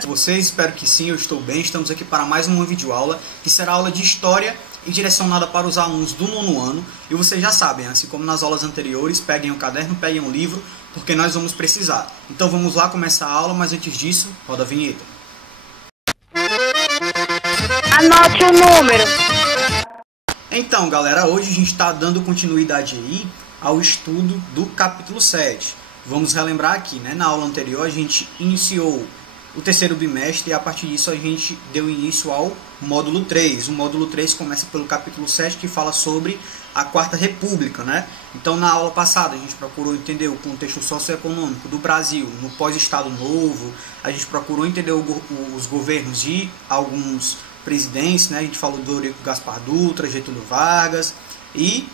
certo? Vocês? Espero que sim, eu estou bem. Estamos aqui para mais uma videoaula, que será aula de História e direcionada para os alunos do nono ano. E vocês já sabem, assim como nas aulas anteriores, peguem o caderno, peguem o livro, porque nós vamos precisar. Então vamos lá começar a aula, mas antes disso, roda a vinheta. Anote o número. Então, galera, hoje a gente está dando continuidade aí ao estudo do capítulo 7. Vamos relembrar aqui, né? Na aula anterior a gente iniciou o terceiro bimestre e a partir disso a gente deu início ao módulo 3. O módulo 3 começa pelo capítulo 7, que fala sobre a Quarta República, né? Então, na aula passada a gente procurou entender o contexto socioeconômico do Brasil no pós-Estado Novo, a gente procurou entender os governos de alguns presidentes, né? A gente falou do Eurico Gaspar Dutra, Getúlio Vargas e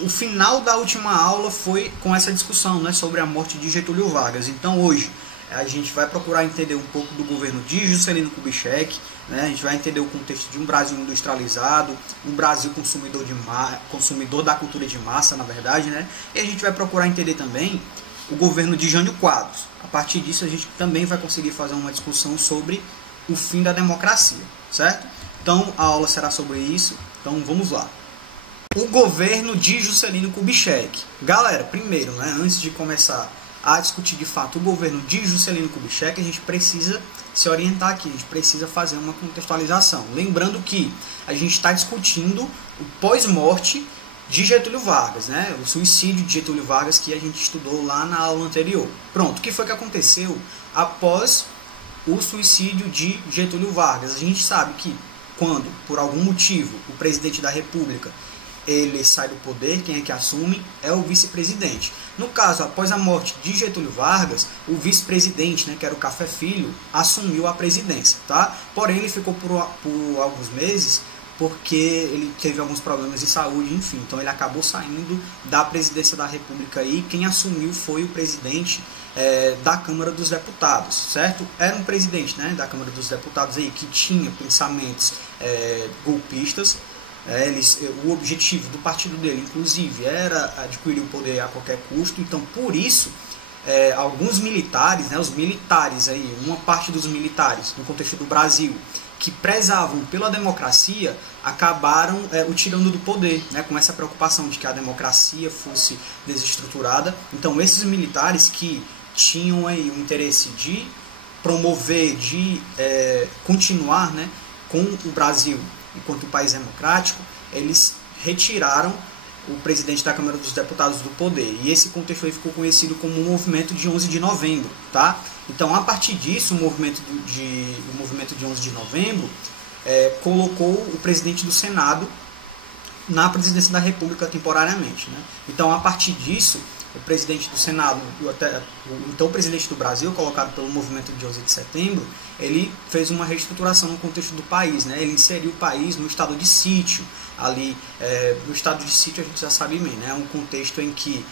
o final da última aula foi com essa discussão, né, sobre a morte de Getúlio Vargas. Então hoje a gente vai procurar entender um pouco do governo de Juscelino Kubitschek, né? A gente vai entender o contexto de um Brasil industrializado, um Brasil consumidor da cultura de massa, na verdade, né? E a gente vai procurar entender também o governo de Jânio Quadros. A partir disso a gente também vai conseguir fazer uma discussão sobre o fim da democracia, certo? Então a aula será sobre isso, então vamos lá. O governo de Juscelino Kubitschek. Galera, primeiro, né, antes de começar a discutir de fato o governo de Juscelino Kubitschek, a gente precisa se orientar aqui, a gente precisa fazer uma contextualização. Lembrando que a gente está discutindo o pós-morte de Getúlio Vargas, né, o suicídio de Getúlio Vargas que a gente estudou lá na aula anterior. Pronto, o que foi que aconteceu após o suicídio de Getúlio Vargas? A gente sabe que quando, por algum motivo, o presidente da República ele sai do poder, quem é que assume é o vice-presidente. No caso, após a morte de Getúlio Vargas, o vice-presidente, né, que era o Café Filho, assumiu a presidência, tá? Porém, ele ficou por alguns meses porque ele teve alguns problemas de saúde, enfim. Então, ele acabou saindo da presidência da República e quem assumiu foi o presidente da Câmara dos Deputados, certo? Era um presidente, né, da Câmara dos Deputados aí que tinha pensamentos golpistas. O objetivo do partido dele, inclusive, era adquirir o poder a qualquer custo. Então, por isso, alguns militares, né, os militares aí, uma parte dos militares no contexto do Brasil, que prezavam pela democracia, acabaram o tirando do poder, né, com essa preocupação de que a democracia fosse desestruturada. Então, esses militares que tinham aí o interesse de promover, de continuar, né, com o Brasil enquanto país democrático, eles retiraram o presidente da Câmara dos Deputados do poder. E esse contexto aí ficou conhecido como o movimento de 11 de novembro. Tá? Então, a partir disso, o movimento de 11 de novembro colocou o presidente do Senado na presidência da República temporariamente. Né? Então, a partir disso, o presidente do Senado, então o presidente do Brasil, colocado pelo movimento de 11 de setembro, ele fez uma reestruturação no contexto do país, né? Ele inseriu o país no estado de sítio. Ali, no estado de sítio, a gente já sabe bem, né? É um contexto em que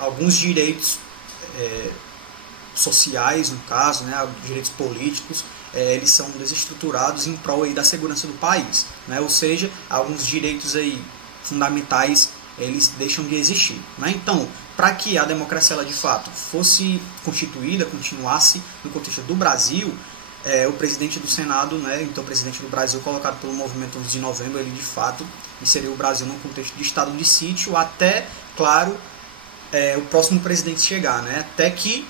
alguns direitos sociais, no caso, né? Direitos políticos, eles são desestruturados em prol aí da segurança do país, né? Ou seja, alguns direitos aí fundamentais eles deixam de existir, né? Então, para que a democracia ela, de fato fosse constituída, continuasse no contexto do Brasil, o presidente do Senado, né, então o presidente do Brasil, colocado pelo movimento 11 de novembro, ele de fato inseriu o Brasil num contexto de estado de sítio até, claro, o próximo presidente chegar, né? Até que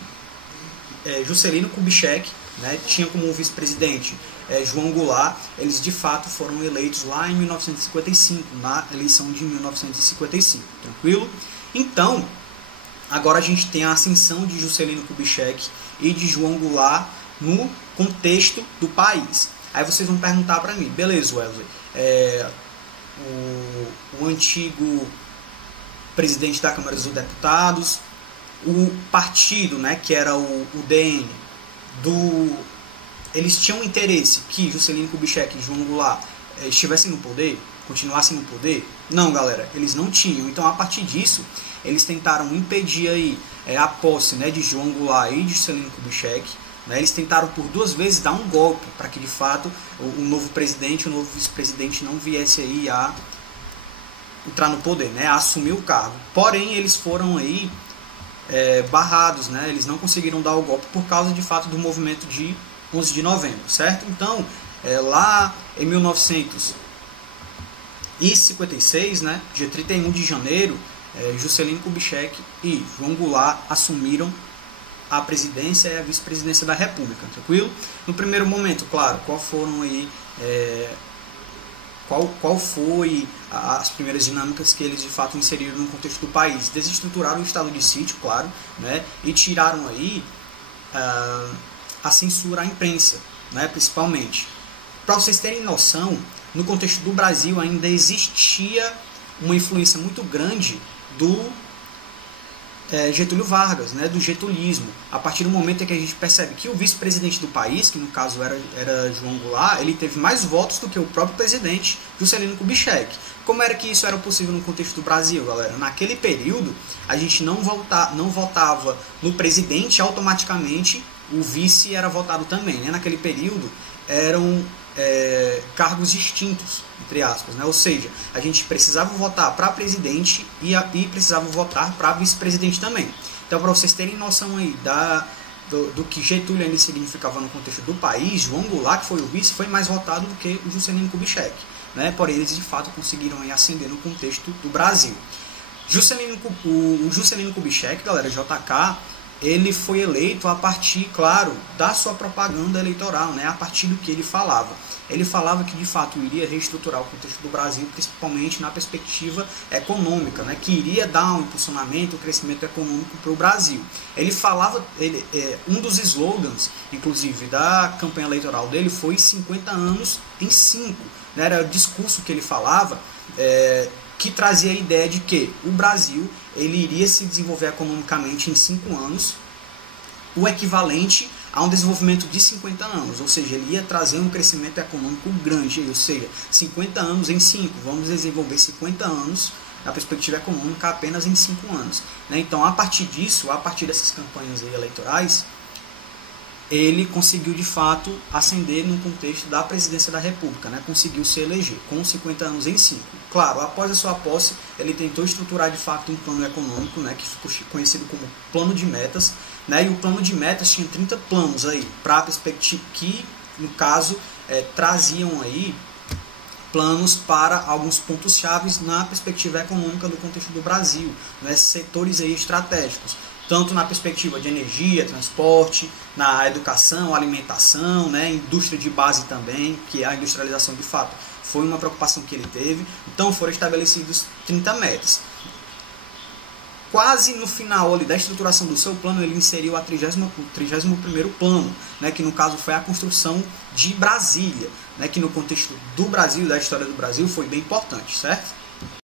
Juscelino Kubitschek, né, tinha como vice-presidente João Goulart. Eles de fato foram eleitos lá em 1955, na eleição de 1955, tranquilo? Então, agora a gente tem a ascensão de Juscelino Kubitschek e de João Goulart no contexto do país. Aí vocês vão perguntar para mim, beleza, Wesley, o antigo presidente da Câmara dos Deputados, o partido, né, que era o DN, eles tinham interesse que Juscelino Kubitschek e João Goulart estivessem no poder, continuassem no poder? Não, galera, eles não tinham. Então, a partir disso, eles tentaram impedir aí, a posse, né, de João Goulart e de Juscelino Kubitschek. Né? Eles tentaram por 2 vezes dar um golpe para que, de fato, o novo presidente, o novo vice-presidente não viesse aí a entrar no poder, né, a assumir o cargo. Porém, eles foram aí barrados, né? Eles não conseguiram dar o golpe por causa de fato do movimento de 11 de novembro, certo? Então, lá em 1956, né, dia 31 de janeiro, Juscelino Kubitschek e João Goulart assumiram a presidência e a vice-presidência da República, tranquilo? No primeiro momento, claro, qual foi as primeiras dinâmicas que eles de fato inseriram no contexto do país? Desestruturaram o estado de sítio, claro, né? E tiraram aí a censura à imprensa, né? Principalmente. Para vocês terem noção, no contexto do Brasil ainda existia uma influência muito grande do Getúlio Vargas, né, do getulismo. A partir do momento em que a gente percebe que o vice-presidente do país, que no caso era João Goulart, ele teve mais votos do que o próprio presidente, Juscelino Kubitschek. Como era que isso era possível no contexto do Brasil, galera? Naquele período, a gente não votava no presidente automaticamente, o vice era votado também, né? Naquele período eram cargos distintos, entre aspas, né? Ou seja, a gente precisava votar para presidente e precisava votar para vice-presidente também. Então, para vocês terem noção aí do que Getúlio ainda significava no contexto do país, João Goulart, que foi o vice, foi mais votado do que o Juscelino Kubitschek, né? Porém, eles de fato conseguiram aí ascender no contexto do Brasil. O Juscelino Kubitschek, galera, JK, ele foi eleito a partir, claro, da sua propaganda eleitoral, né? A partir do que ele falava. Ele falava que de fato iria reestruturar o contexto do Brasil, principalmente na perspectiva econômica, né? Que iria dar um impulsionamento, um crescimento econômico para o Brasil. Ele falava, um dos slogans, inclusive, da campanha eleitoral dele foi 50 anos em 5. Né? Era o discurso que ele falava, que trazia a ideia de que o Brasil ele iria se desenvolver economicamente em 5 anos, o equivalente a um desenvolvimento de 50 anos, ou seja, ele ia trazer um crescimento econômico grande, ou seja, 50 anos em 5, vamos desenvolver 50 anos na perspectiva econômica apenas em 5 anos. Né? Então, a partir disso, a partir dessas campanhas aí eleitorais, ele conseguiu de fato ascender no contexto da presidência da República, né? Conseguiu se eleger com 50 anos em 5. Claro, após a sua posse, ele tentou estruturar de fato um plano econômico, né? Que ficou conhecido como plano de metas, né? E o plano de metas tinha 30 planos aí para a perspectiva que, no caso, traziam aí planos para alguns pontos chaves na perspectiva econômica do contexto do Brasil, né? Setores aí estratégicos, tanto na perspectiva de energia, transporte, na educação, alimentação, né, indústria de base também, que a industrialização de fato foi uma preocupação que ele teve. Então foram estabelecidos 30 metas. Quase no final ali, da estruturação do seu plano, ele inseriu o 31º plano, né, que no caso foi a construção de Brasília, né, que no contexto do Brasil, da história do Brasil, foi bem importante, certo?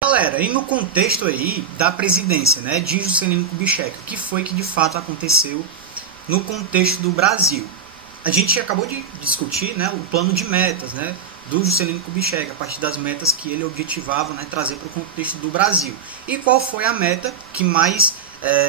Galera, e no contexto aí da presidência, né, de Juscelino Kubitschek, o que foi que de fato aconteceu no contexto do Brasil? A gente acabou de discutir, né, o plano de metas, né, do Juscelino Kubitschek, a partir das metas que ele objetivava, né, trazer para o contexto do Brasil. E qual foi a meta que mais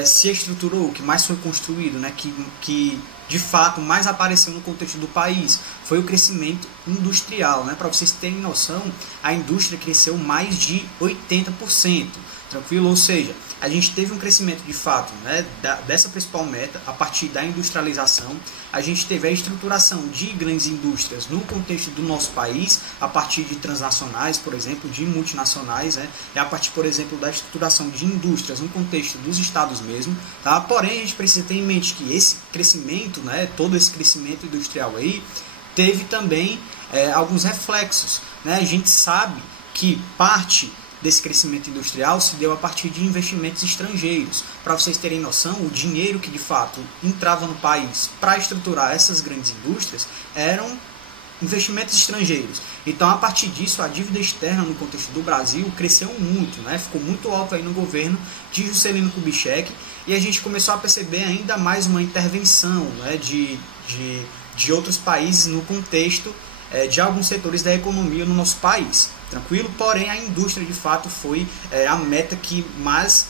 se estruturou, que mais foi construído, né, que de fato mais apareceu no contexto do país? Foi o crescimento industrial, né? Para vocês terem noção, a indústria cresceu mais de 80%, tranquilo? Ou seja, a gente teve um crescimento de fato, né, dessa principal meta, a partir da industrialização. A gente teve a estruturação de grandes indústrias no contexto do nosso país, a partir de transnacionais, por exemplo, de multinacionais, né, e a partir, por exemplo, da estruturação de indústrias no contexto dos estados mesmo, tá? Porém, a gente precisa ter em mente que esse crescimento, né, todo esse crescimento industrial aí, teve também alguns reflexos, né? A gente sabe que parte desse crescimento industrial se deu a partir de investimentos estrangeiros. Para vocês terem noção, o dinheiro que de fato entrava no país para estruturar essas grandes indústrias eram investimentos estrangeiros. Então, a partir disso, a dívida externa no contexto do Brasil cresceu muito, né? Ficou muito alto aí no governo de Juscelino Kubitschek, e a gente começou a perceber ainda mais uma intervenção, né, de outros países no contexto de alguns setores da economia no nosso país, tranquilo? Porém, a indústria de fato foi a meta que mais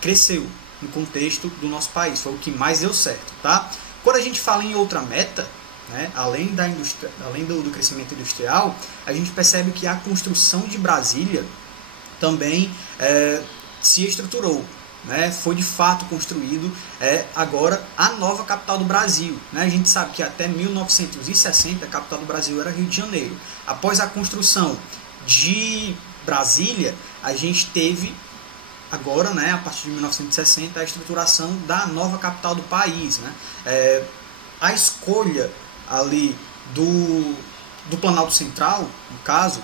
cresceu no contexto do nosso país, foi o que mais deu certo, tá? Quando a gente fala em outra meta, né, além do crescimento industrial, a gente percebe que a construção de Brasília também se estruturou, né, foi de fato construído agora a nova capital do Brasil, né? A gente sabe que até 1960 a capital do Brasil era Rio de Janeiro. Após a construção de Brasília, a gente teve agora, né, a partir de 1960, a estruturação da nova capital do país, né? A escolha ali do Planalto Central, no caso,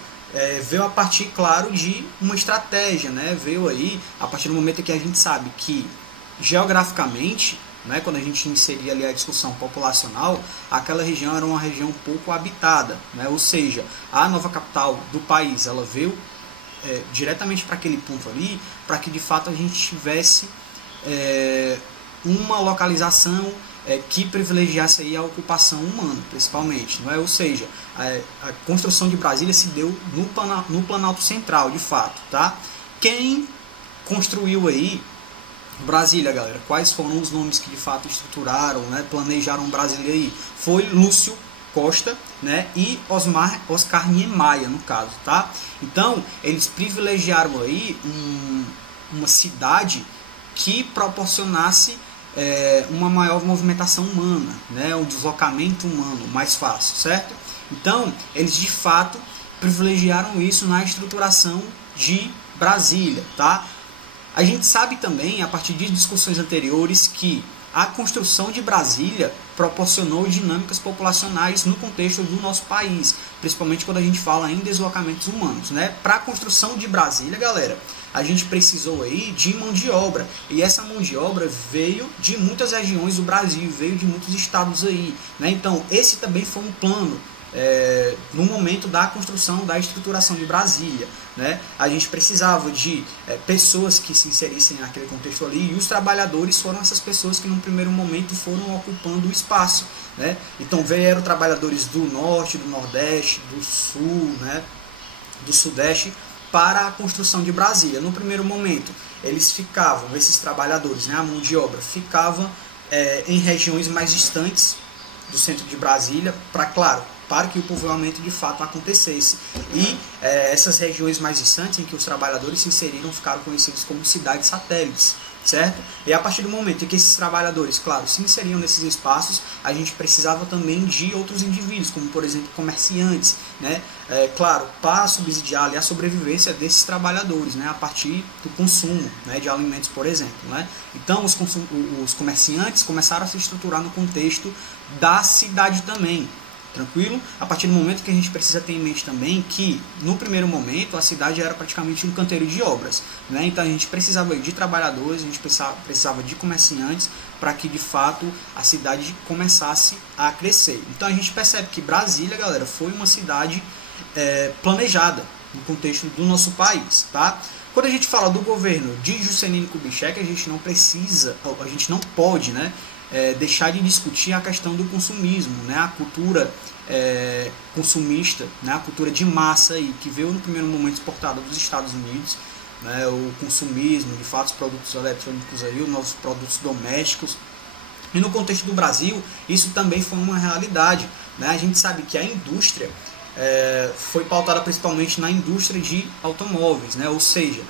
veio a partir, claro, de uma estratégia, né? Veio aí a partir do momento que a gente sabe que geograficamente, né, quando a gente inseria ali a discussão populacional, aquela região era uma região pouco habitada, né? Ou seja, a nova capital do país, ela veio diretamente para aquele ponto ali, para que de fato a gente tivesse uma localização que privilegiasse aí a ocupação humana, principalmente, não é? Ou seja, a construção de Brasília se deu no Planalto Central, de fato, tá? Quem construiu aí Brasília, galera? Quais foram os nomes que de fato estruturaram, né, planejaram Brasília aí? Foi Lúcio Costa, né, e Oscar Niemeyer, no caso, tá? Então, eles privilegiaram aí uma cidade que proporcionasse uma maior movimentação humana, né, um deslocamento humano mais fácil, certo? Então, eles de fato privilegiaram isso na estruturação de Brasília, tá? A gente sabe também, a partir de discussões anteriores, que a construção de Brasília proporcionou dinâmicas populacionais no contexto do nosso país, principalmente quando a gente fala em deslocamentos humanos, né? Para a construção de Brasília, galera, a gente precisou aí de mão de obra, e essa mão de obra veio de muitas regiões do Brasil, veio de muitos estados aí, né? Então, esse também foi um plano no momento da construção, da estruturação de Brasília, né? A gente precisava de pessoas que se inserissem naquele contexto ali, e os trabalhadores foram essas pessoas que num primeiro momento foram ocupando o espaço, né? Então vieram trabalhadores do norte, do nordeste, do sul, né, do sudeste, para a construção de Brasília. No primeiro momento eles ficavam, esses trabalhadores, né, a mão de obra, ficavam em regiões mais distantes do centro de Brasília, para que o povoamento de fato acontecesse. E essas regiões mais distantes em que os trabalhadores se inseriram ficaram conhecidas como cidades satélites, certo? E a partir do momento em que esses trabalhadores, claro, se inseriam nesses espaços, a gente precisava também de outros indivíduos, como por exemplo comerciantes, né? Claro, para subsidiar ali a sobrevivência desses trabalhadores, né? A partir do consumo, né, de alimentos, por exemplo, né? Então os comerciantes começaram a se estruturar no contexto da cidade também. Tranquilo? A partir do momento que a gente precisa ter em mente também que, no primeiro momento, a cidade era praticamente um canteiro de obras, né? Então a gente precisava de trabalhadores, a gente precisava de comerciantes para que, de fato, a cidade começasse a crescer. Então a gente percebe que Brasília, galera, foi uma cidade planejada no contexto do nosso país, tá? Quando a gente fala do governo de Juscelino Kubitschek, a gente não pode, né, deixar de discutir a questão do consumismo, né? A cultura consumista, né? A cultura de massa aí, que veio no primeiro momento exportada dos Estados Unidos, né? O consumismo, de fato, os produtos eletrônicos aí, os novos produtos domésticos. E no contexto do Brasil, isso também foi uma realidade, né? A gente sabe que a indústria foi pautada principalmente na indústria de automóveis, né? Ou seja,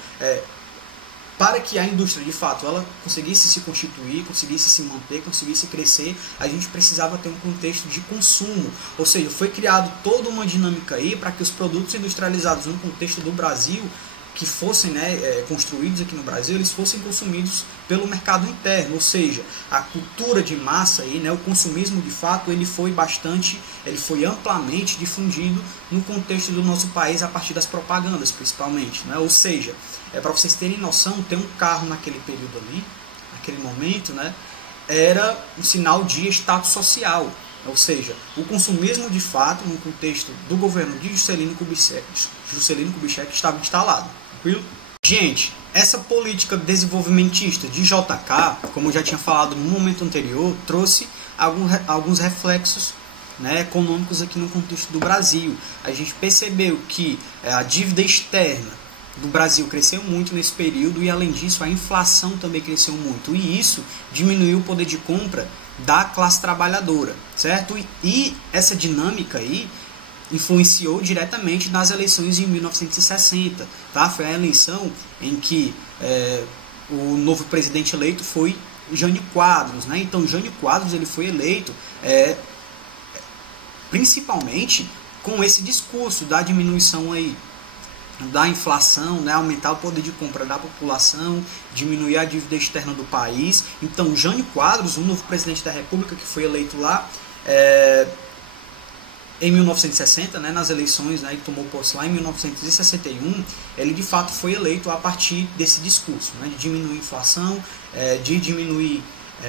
para que a indústria, de fato, ela conseguisse se constituir, conseguisse se manter, conseguisse crescer, a gente precisava ter um contexto de consumo. Ou seja, foi criado toda uma dinâmica aí para que os produtos industrializados no contexto do Brasil, que fossem, né, construídos aqui no Brasil, eles fossem consumidos pelo mercado interno. Ou seja, a cultura de massa aí, né, o consumismo de fato, ele foi amplamente difundido no contexto do nosso país a partir das propagandas, principalmente, né? Ou seja, para vocês terem noção, ter um carro naquele período ali, naquele momento, né, era um sinal de status social. Ou seja, o consumismo de fato, no contexto do governo de Juscelino Kubitschek estava instalado. Tranquilo? Gente, essa política desenvolvimentista de JK, como eu já tinha falado no momento anterior, trouxe alguns reflexos, né, econômicos aqui no contexto do Brasil. A gente percebeu que a dívida externa do Brasil cresceu muito nesse período, e além disso a inflação também cresceu muito, e isso diminuiu o poder de compra da classe trabalhadora, certo? E essa dinâmica aí influenciou diretamente nas eleições de 1960, tá? Foi a eleição em que o novo presidente eleito foi Jânio Quadros, né? Então Jânio Quadros ele foi eleito principalmente com esse discurso da diminuição aí da inflação, né, aumentar o poder de compra da população, diminuir a dívida externa do país. Então Jânio Quadros, o novo presidente da República, que foi eleito lá em 1960, né, nas eleições, né, ele tomou posse lá em 1961, ele de fato foi eleito a partir desse discurso, né, de diminuir a inflação, de diminuir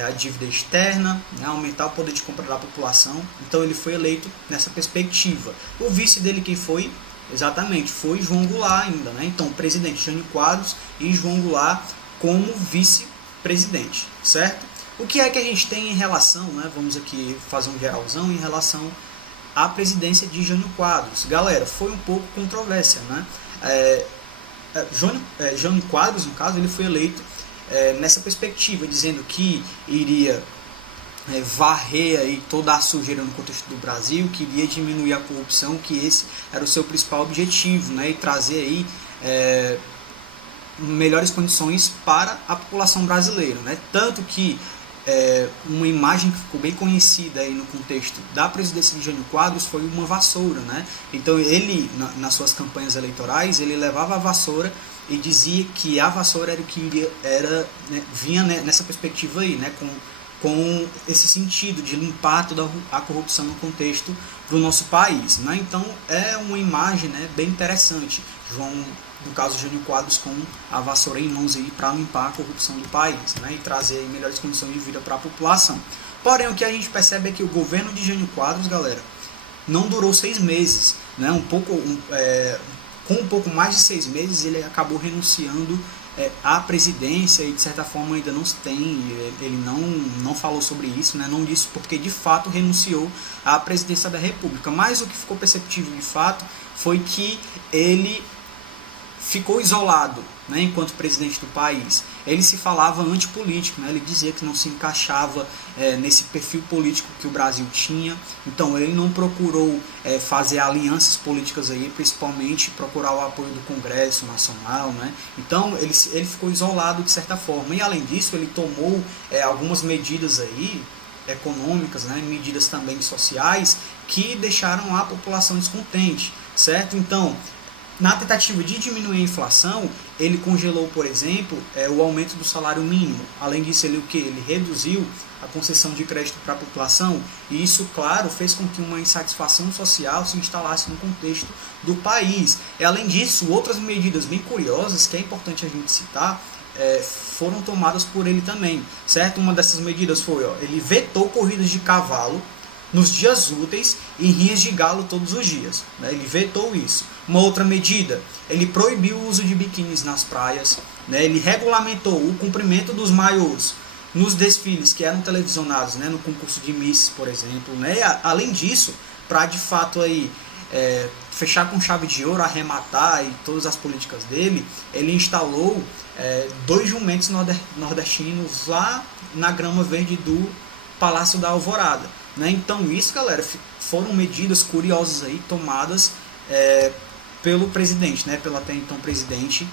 a dívida externa, né, aumentar o poder de compra da população. Então ele foi eleito nessa perspectiva. O vice dele quem foi? Exatamente, foi João Goulart ainda, né? Então, presidente Jânio Quadros e João Goulart como vice-presidente, certo? O que é que a gente tem em relação, né? Vamos aqui fazer um geralzão em relação à presidência de Jânio Quadros. Galera, foi um pouco controvérsia, né? Jânio Quadros, no caso, ele foi eleito nessa perspectiva, dizendo que iria varrer aí toda a sujeira no contexto do Brasil, queria diminuir a corrupção, que esse era o seu principal objetivo, né, e trazer aí melhores condições para a população brasileira, né? Tanto que uma imagem que ficou bem conhecida aí no contexto da presidência de Jânio Quadros foi uma vassoura, né? Então ele, nas suas campanhas eleitorais, ele levava a vassoura e dizia que a vassoura era o que vinha nessa perspectiva aí, né, com esse sentido de limpar toda a corrupção no contexto do nosso país, né? Então é uma imagem, né, bem interessante. No caso Jânio Quadros com a vassoura em mãos aí para limpar a corrupção do país, né, e trazer melhores condições de vida para a população. Porém, o que a gente percebe é que o governo de Jânio Quadros, galera, não durou 6 meses, né? Com um pouco mais de 6 meses ele acabou renunciando à presidência e de certa forma ainda não se tem, ele não falou sobre isso, né, não disse porque de fato renunciou à presidência da República, mas o que ficou perceptível de fato foi que ele ficou isolado, né, enquanto presidente do país. Ele se falava antipolítico, né, ele dizia que não se encaixava nesse perfil político que o Brasil tinha, então ele não procurou fazer alianças políticas aí, principalmente procurar o apoio do Congresso Nacional, né? Então ele ficou isolado de certa forma, e além disso ele tomou algumas medidas aí econômicas, né, medidas também sociais que deixaram a população descontente, certo? Então, na tentativa de diminuir a inflação, ele congelou, por exemplo, o aumento do salário mínimo. Além disso, ele reduziu a concessão de crédito para a população, e isso, claro, fez com que uma insatisfação social se instalasse no contexto do país. E, além disso, outras medidas bem curiosas, que é importante a gente citar, foram tomadas por ele também, certo? Uma dessas medidas foi, ele vetou corridas de cavalo nos dias úteis e rinhas de galo todos os dias, né? Ele vetou isso. Uma outra medida, ele proibiu o uso de biquínis nas praias, né? Ele regulamentou o cumprimento dos maiôs nos desfiles que eram televisionados, né, no concurso de Miss, por exemplo, né? Além disso, para de fato aí fechar com chave de ouro, arrematar e todas as políticas dele, ele instalou 2 jumentos nordestinos lá na grama verde do Palácio da Alvorada, né? Então isso, galera, foram medidas curiosas aí tomadas pelo presidente, né, pelo até então presidente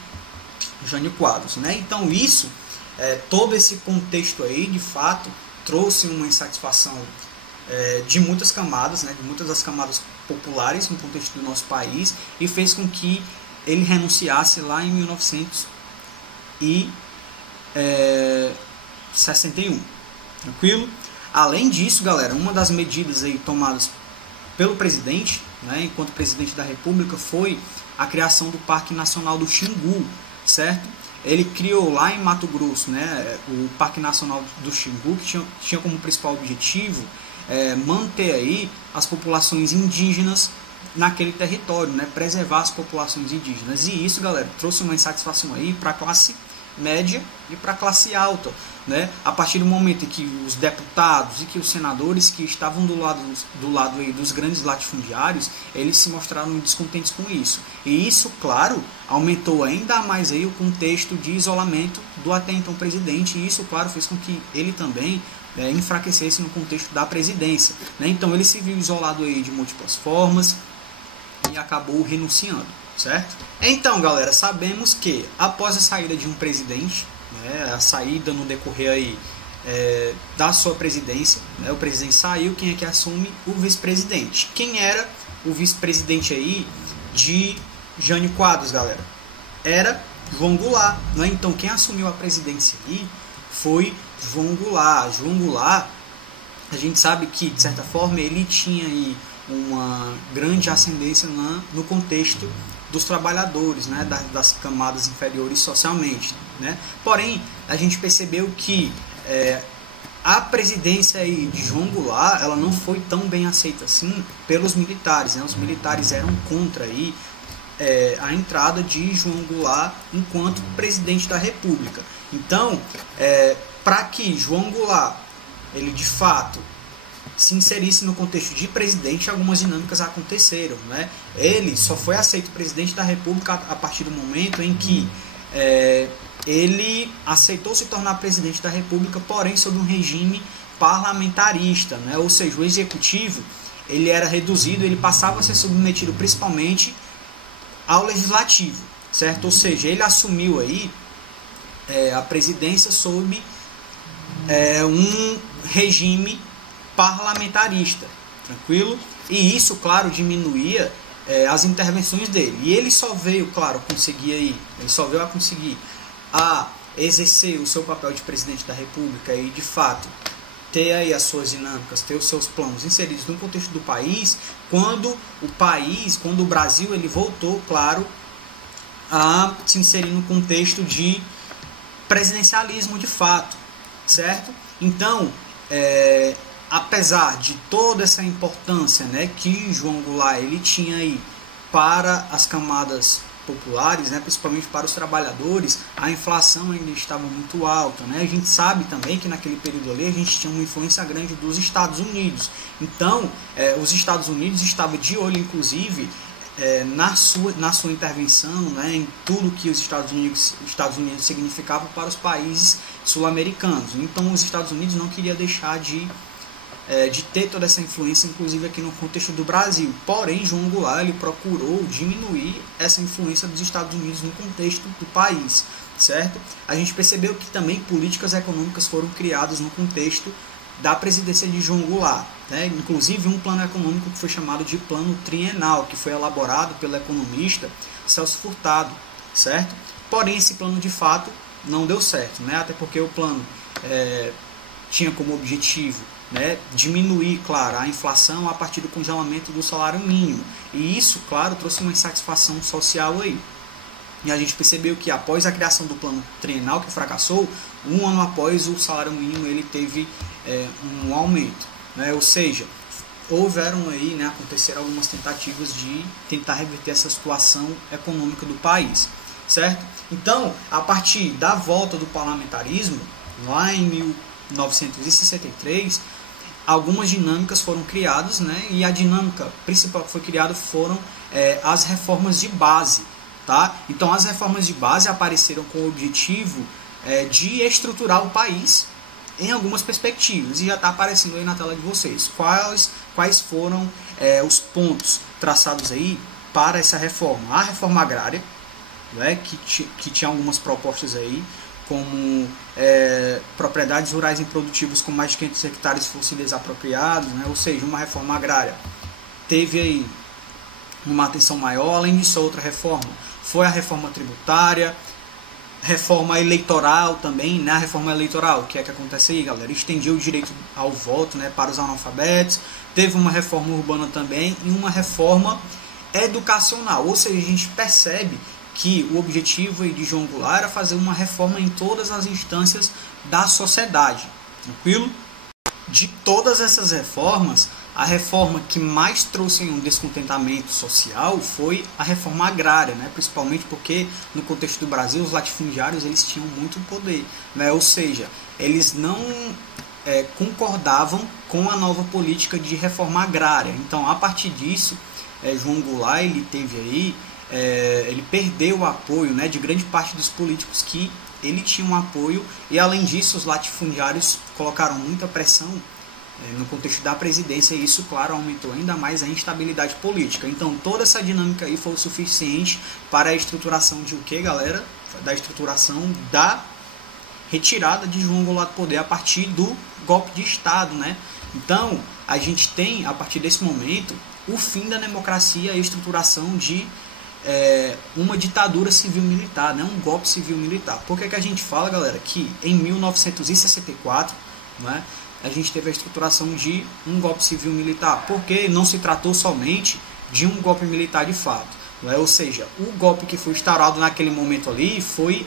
Jânio Quadros, né? Então isso, todo esse contexto aí, de fato, trouxe uma insatisfação de muitas camadas, né, de muitas das camadas populares no contexto do nosso país, e fez com que ele renunciasse lá em 1961. Tranquilo? Além disso, galera, uma das medidas aí tomadas pelo presidente, né, enquanto presidente da República, foi a criação do Parque Nacional do Xingu, certo? Ele criou lá em Mato Grosso, né, o Parque Nacional do Xingu, que tinha como principal objetivo manter aí as populações indígenas naquele território, né, preservar as populações indígenas. E isso, galera, trouxe uma insatisfação aí para a classe média e para a classe alta, né? A partir do momento em que os deputados e que os senadores que estavam do lado aí dos grandes latifundiários, eles se mostraram descontentes com isso. E isso, claro, aumentou ainda mais aí o contexto de isolamento do até então presidente, e isso, claro, fez com que ele também enfraquecesse no contexto da presidência, né? Então ele se viu isolado aí de múltiplas formas e acabou renunciando, certo? Então, galera, sabemos que após a saída de um presidente, né, a saída no decorrer aí da sua presidência, né, o presidente saiu, quem é que assume? O vice-presidente. Quem era o vice-presidente aí de Jânio Quadros, galera? Era João Goulart, né? Então quem assumiu a presidência aí foi João Goulart. João Goulart, a gente sabe que de certa forma ele tinha aí uma grande ascendência no contexto dos trabalhadores, né, das camadas inferiores socialmente, né? Porém, a gente percebeu que a presidência aí de João Goulart, ela não foi tão bem aceita assim pelos militares, né? Os militares eram contra aí a entrada de João Goulart enquanto presidente da República. Então, para que João Goulart ele de fato se inserisse no contexto de presidente, algumas dinâmicas aconteceram, né? Ele só foi aceito presidente da República a partir do momento em que ele aceitou se tornar presidente da República, porém sob um regime parlamentarista, né? Ou seja, o executivo ele era reduzido, ele passava a ser submetido principalmente ao legislativo, certo? Ou seja, ele assumiu aí a presidência sob um regime parlamentarista, tranquilo? E isso, claro, diminuía as intervenções dele. E ele só veio, claro, conseguir a exercer o seu papel de presidente da República e, de fato, ter aí as suas dinâmicas, ter os seus planos inseridos no contexto do país, quando o Brasil, ele voltou, claro, a se inserir no contexto de presidencialismo de fato, certo? Então, apesar de toda essa importância, né, que João Goulart ele tinha aí para as camadas populares, né, principalmente para os trabalhadores, a inflação ainda estava muito alta, né? A gente sabe também que naquele período ali a gente tinha uma influência grande dos Estados Unidos. Então, os Estados Unidos estavam de olho, inclusive, na sua intervenção, né, em tudo que os Estados Unidos significavam para os países sul-americanos. Então, os Estados Unidos não queria deixar de ter toda essa influência, inclusive aqui no contexto do Brasil. Porém, João Goulart ele procurou diminuir essa influência dos Estados Unidos no contexto do país, certo? A gente percebeu que também políticas econômicas foram criadas no contexto da presidência de João Goulart, né? Inclusive um plano econômico que foi chamado de Plano Trienal, que foi elaborado pelo economista Celso Furtado, certo? Porém, esse plano de fato não deu certo, né? Até porque o plano tinha como objetivo, né, diminuir, claro, a inflação a partir do congelamento do salário mínimo. E isso, claro, trouxe uma insatisfação social aí. E a gente percebeu que após a criação do plano trienal, que fracassou, um ano após o salário mínimo ele teve um aumento, né? Ou seja, aconteceram algumas tentativas de tentar reverter essa situação econômica do país, certo? Então, a partir da volta do parlamentarismo, lá em 1963, algumas dinâmicas foram criadas, né? E a dinâmica principal que foi criada foram as reformas de base, tá? Então, as reformas de base apareceram com o objetivo de estruturar o país em algumas perspectivas, e já está aparecendo aí na tela de vocês. Quais foram os pontos traçados aí para essa reforma? A reforma agrária, né? Que tinha algumas propostas aí, como propriedades rurais improdutivas com mais de 500 hectares fossem desapropriados, né? Ou seja, uma reforma agrária teve aí uma atenção maior. Além disso, outra reforma foi a reforma tributária, reforma eleitoral também, né? A reforma eleitoral, o que é que acontece aí, galera? Estendia o direito ao voto, né, para os analfabetos. Teve uma reforma urbana também e uma reforma educacional. Ou seja, a gente percebe que o objetivo de João Goulart era fazer uma reforma em todas as instâncias da sociedade, tranquilo? De todas essas reformas, a reforma que mais trouxe um descontentamento social foi a reforma agrária, né? Principalmente porque no contexto do Brasil os latifundiários eles tinham muito poder, né? Ou seja, eles não concordavam com a nova política de reforma agrária. Então, a partir disso, João Goulart ele teve aí ele perdeu o apoio, né, de grande parte dos políticos que ele tinha um apoio, e além disso os latifundiários colocaram muita pressão no contexto da presidência, e isso, claro, aumentou ainda mais a instabilidade política. Então toda essa dinâmica aí foi o suficiente para a estruturação de o que, galera? Da estruturação da retirada de João Goulart do poder a partir do golpe de Estado, né? Então, a gente tem, a partir desse momento, o fim da democracia e a estruturação de uma ditadura civil-militar, né? Um golpe civil-militar. Por que a gente fala, galera, que em 1964, né, a gente teve a estruturação de um golpe civil-militar? Porque não se tratou somente de um golpe militar de fato. Ou seja, o golpe que foi instaurado naquele momento ali foi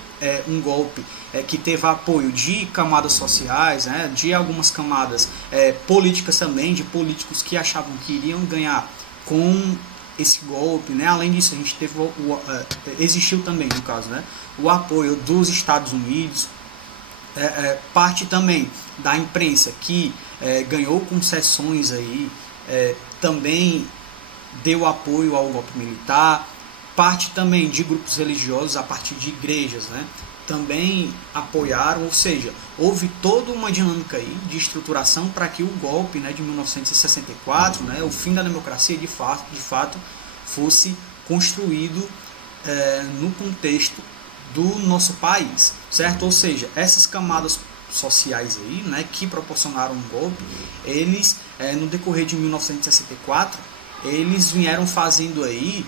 um golpe que teve apoio de camadas sociais, né, de algumas camadas políticas também, de políticos que achavam que iriam ganhar com esse golpe, né? Além disso, a gente teve existiu também, no caso, né, o apoio dos Estados Unidos, parte também da imprensa que ganhou concessões aí, também deu apoio ao golpe militar, parte também de grupos religiosos a partir de igrejas, né, também apoiaram, ou seja, houve toda uma dinâmica aí de estruturação para que o golpe, né, de 1964, né, o fim da democracia de fato fosse construído no contexto do nosso país, certo? Ou seja, essas camadas sociais aí, né, que proporcionaram um golpe, eles no decorrer de 1964 eles vieram fazendo aí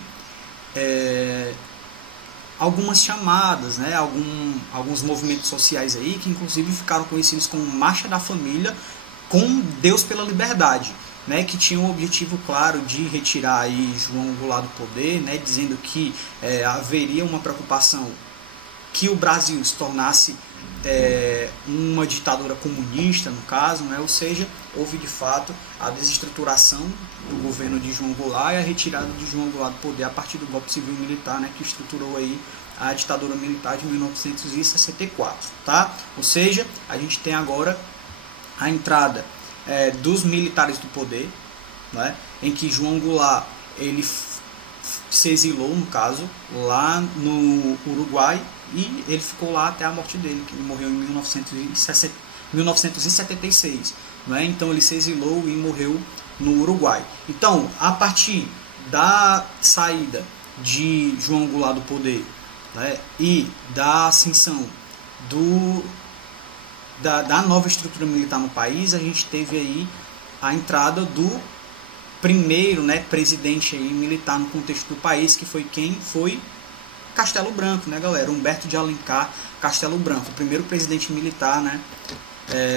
algumas chamadas, né, alguns movimentos sociais aí que inclusive ficaram conhecidos como Marcha da Família com Deus pela Liberdade, né, que tinha o objetivo claro de retirar aí João Goulart do poder, né, dizendo que haveria uma preocupação que o Brasil se tornasse uma ditadura comunista, no caso, né? Ou seja, houve de fato a desestruturação do governo de João Goulart e a retirada de João Goulart do poder a partir do golpe civil-militar, né, que estruturou aí a ditadura militar de 1964, tá? Ou seja, a gente tem agora a entrada dos militares do poder, né, em que João Goulart ele se exilou, no caso, lá no Uruguai, e ele ficou lá até a morte dele, que ele morreu em 1976. Né? Então ele se exilou e morreu no Uruguai. Então, a partir da saída de João Goulart do poder, né, e da ascensão da nova estrutura militar no país, a gente teve aí a entrada do primeiro, né, presidente aí militar no contexto do país, que foi quem? Foi Castelo Branco, né, galera? Humberto de Alencar Castelo Branco, o primeiro presidente militar, né,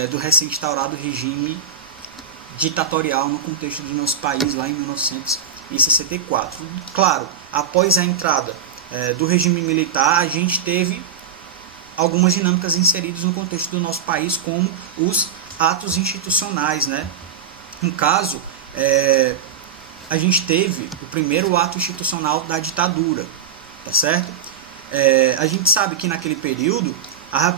do recém-instaurado regime ditatorial no contexto do nosso país, lá em 1964. Claro, após a entrada do regime militar, a gente teve algumas dinâmicas inseridas no contexto do nosso país, como os atos institucionais, né? No caso, a gente teve o primeiro ato institucional da ditadura, tá certo? A gente sabe que naquele período a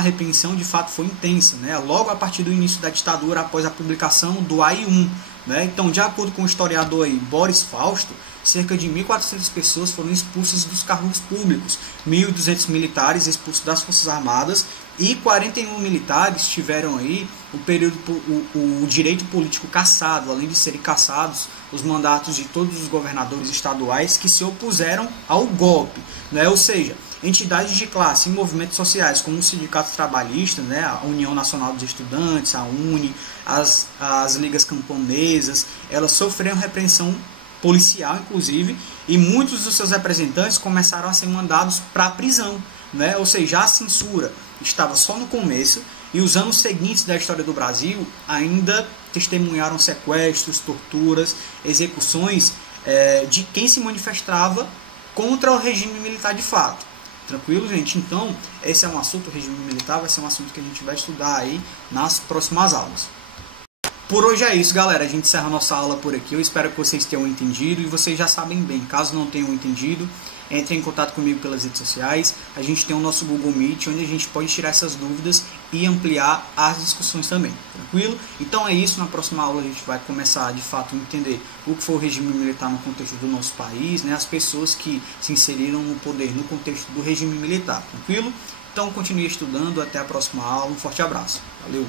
repreensão de fato foi intensa, né? Logo a partir do início da ditadura, após a publicação do AI-1, né? Então, de acordo com o historiador aí, Boris Fausto, cerca de 1.400 pessoas foram expulsas dos cargos públicos, 1.200 militares expulsos das Forças Armadas e 41 militares tiveram aí o direito político cassado, além de serem cassados os mandatos de todos os governadores estaduais que se opuseram ao golpe, né? Ou seja, entidades de classe e movimentos sociais como os sindicatos trabalhistas, né, a União Nacional dos Estudantes, a UNE, as ligas camponesas, elas sofreram repressão policial, inclusive, e muitos dos seus representantes começaram a ser mandados para a prisão, né? Ou seja, a censura estava só no começo e os anos seguintes da história do Brasil ainda testemunharam sequestros, torturas, execuções de quem se manifestava contra o regime militar de fato. Tranquilo, gente? Então, esse é um assunto, o regime militar vai ser um assunto que a gente vai estudar aí nas próximas aulas. Por hoje é isso, galera. A gente encerra a nossa aula por aqui. Eu espero que vocês tenham entendido e vocês já sabem bem. Caso não tenham entendido, entre em contato comigo pelas redes sociais. A gente tem o nosso Google Meet, onde a gente pode tirar essas dúvidas e ampliar as discussões também. Tranquilo? Então é isso. Na próxima aula a gente vai começar, de fato, a entender o que foi o regime militar no contexto do nosso país, né? As pessoas que se inseriram no poder no contexto do regime militar. Tranquilo? Então continue estudando. Até a próxima aula. Um forte abraço. Valeu!